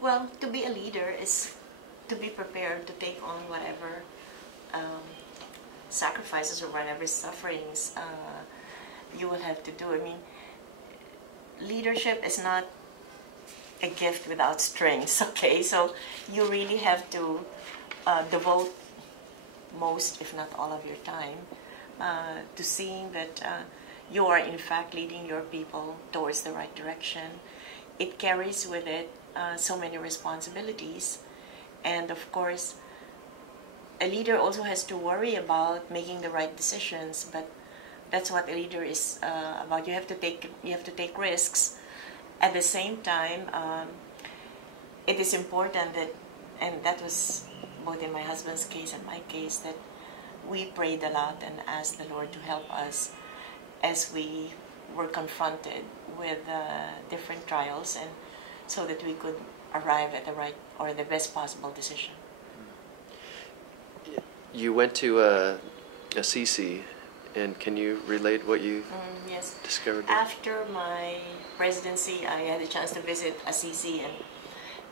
Well, to be a leader is to be prepared to take on whatever um, sacrifices or whatever sufferings you will have to do. I mean, leadership is not a gift without strings, okay? So you really have to devote most, if not all of your time to seeing that you are in fact leading your people towards the right direction. It carries with it so many responsibilities, and of course a leader also has to worry about making the right decisions, but that's what a leader is about. You have to take risks. At the same time, it is important that, and that was both in my husband's case and my case, that we prayed a lot and asked the Lord to help us as we were confronted with different trials, and so that we could arrive at the right or the best possible decision. You went to Assisi, and can you relate what you yes. discovered there? After my presidency, I had a chance to visit Assisi, and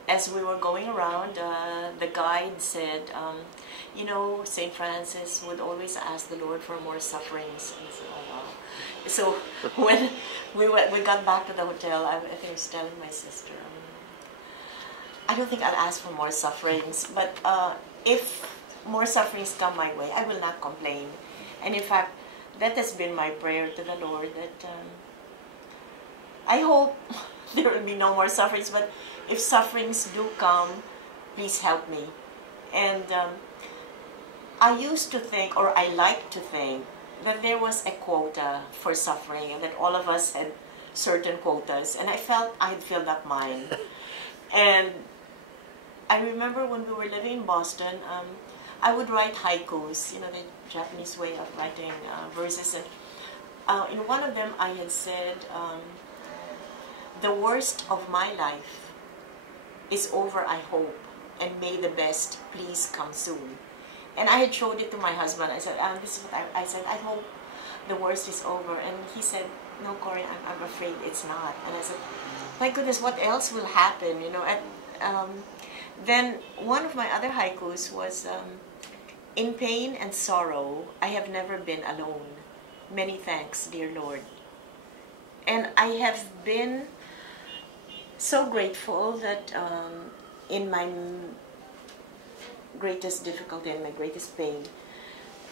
as we were going around, the guide said, you know, St. Francis would always ask the Lord for more sufferings. And so, oh, wow. So when we got back to the hotel, I think I was telling my sister, I don't think I'll ask for more sufferings, but if more sufferings come my way, I will not complain. And in fact, that has been my prayer to the Lord, that I hope there will be no more sufferings, but if sufferings do come, please help me. And I used to think, or I like to think, that there was a quota for suffering and that all of us had certain quotas, and I felt I had filled up mine. And I remember when we were living in Boston, I would write haikus, you know, the Japanese way of writing verses. And in one of them I had said, the worst of my life is over, I hope, and may the best please come soon. And I had showed it to my husband. I said, this is what I said, I hope the worst is over. And he said, no, Cory, I'm afraid it's not. And I said, my goodness, what else will happen, you know? And then one of my other haikus was, in pain and sorrow, I have never been alone. Many thanks, dear Lord. And I have been so grateful that in my greatest difficulty and my greatest pain,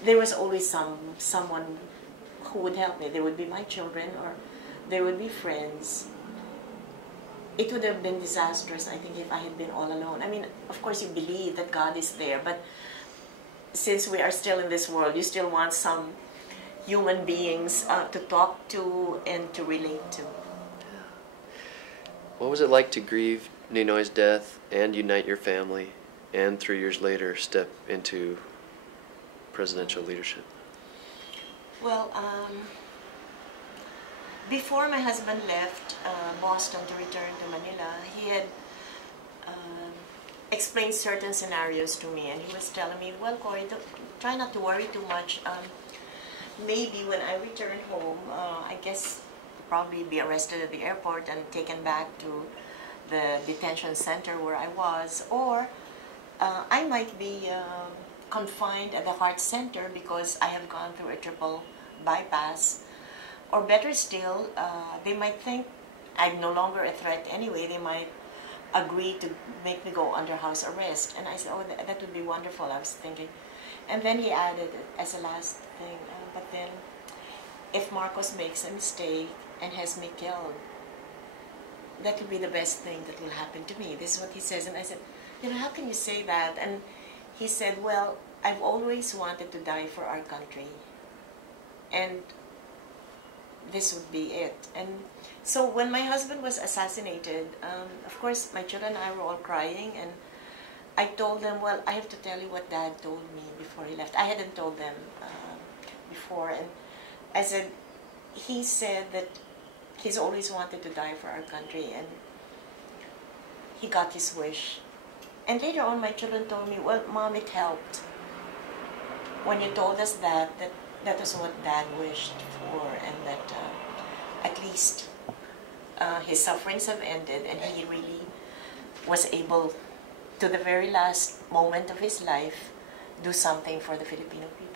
there was always someone who would help me. There would be my children, or there would be friends. It would have been disastrous, I think, if I had been all alone. I mean, of course you believe that God is there, but since we are still in this world, you still want some human beings to talk to and to relate to. What was it like to grieve Ninoy's death and unite your family, and 3 years later step into presidential leadership? Well, before my husband left Boston to return to Manila, he had explained certain scenarios to me, and he was telling me, well, Cory, try not to worry too much. Maybe when I return home, I guess probably be arrested at the airport and taken back to the detention center where I was, or I might be confined at the heart center because I have gone through a triple bypass. Or better still, they might think I'm no longer a threat anyway. They might agree to make me go under house arrest. And I said, oh, that would be wonderful, I was thinking. And then he added as a last thing, but then if Marcos makes a mistake and has me killed, that would be the best thing that will happen to me. This is what he says. And I said, you know, how can you say that? And he said, well, I've always wanted to die for our country. And this would be it. And so when my husband was assassinated, of course, my children and I were all crying, and I told them, well, I have to tell you what Dad told me before he left. I hadn't told them before, and I said, he said that he's always wanted to die for our country, and he got his wish. And later on, my children told me, well, Mom, it helped when you told us that was what Dad wished for, and that at least his sufferings have ended, and he really was able, to the very last moment of his life, do something for the Filipino people.